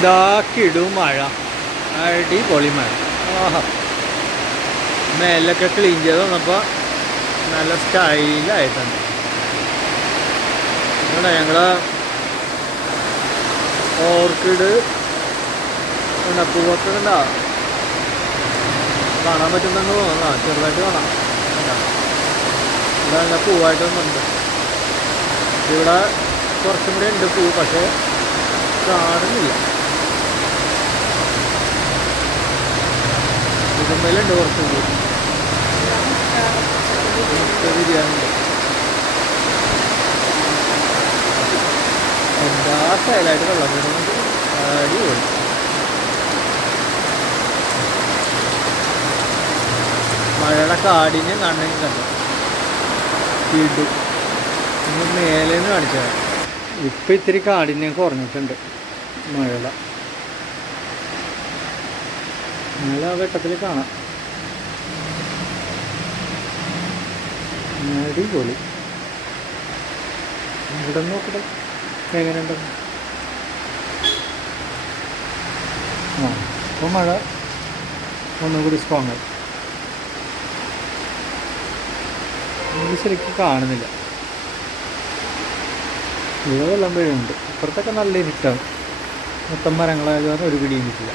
ഇതാക്കിടും മഴ. അടിപൊളി മഴ. മേലൊക്കെ ക്ലീൻ ചെയ്ത് വന്നപ്പോൾ നല്ല സ്റ്റൈലായിട്ടുണ്ട് ഇവിടെ ഞങ്ങൾ ഓർക്കിഡ് ഉണ്ട് പൂവൊക്കെ ഉണ്ടാ? കാണാൻ പറ്റുന്നുണ്ട് തോന്നുന്നു. ചെറുതായിട്ട് കാണാം? ഇവിടെ നല്ല പൂവായിട്ടൊന്നുണ്ട് ഇവിടെ കുറച്ചും കൂടി ഉണ്ട് പൂ പക്ഷേ കാണുന്നില്ല. ഇതുമ്മലുണ്ട് കുറച്ചും കൂടി മുട്ട ബിരിയാണി. സ്റ്റൈലായിട്ട് വെള്ളം വീണുണ്ട് അടിപൊളി. മഴയുടെ കാടിനെ കണ്ണെങ്കിൽ കണ്ടു. ഇടു ഇനി മേലേന്ന് കാണിച്ചാൽ ഇപ്പം ഇത്തിരി കാടിനെ കുറഞ്ഞിട്ടുണ്ട് മഴയുടെ. മഴ ആ വെട്ടത്തിൽ കാണാം. അടിപൊളി. ഇവിടെ നോക്കട്ടെ. എങ്ങനെയുണ്ടെന്ന് ആ ഇപ്പോൾ മഴ ഒന്നുകൂടി സ്ട്രോങ് ആയി. ശരിക്കും കാണുന്നില്ല. ഇവിടെ വെള്ളം വീഴുന്നുണ്ട്. ഇപ്പുറത്തൊക്കെ നല്ല ഇരുട്ടാണ്. മൊത്തം മരങ്ങളായത് കാരണം ഒരു പിടിയും കിട്ടില്ല.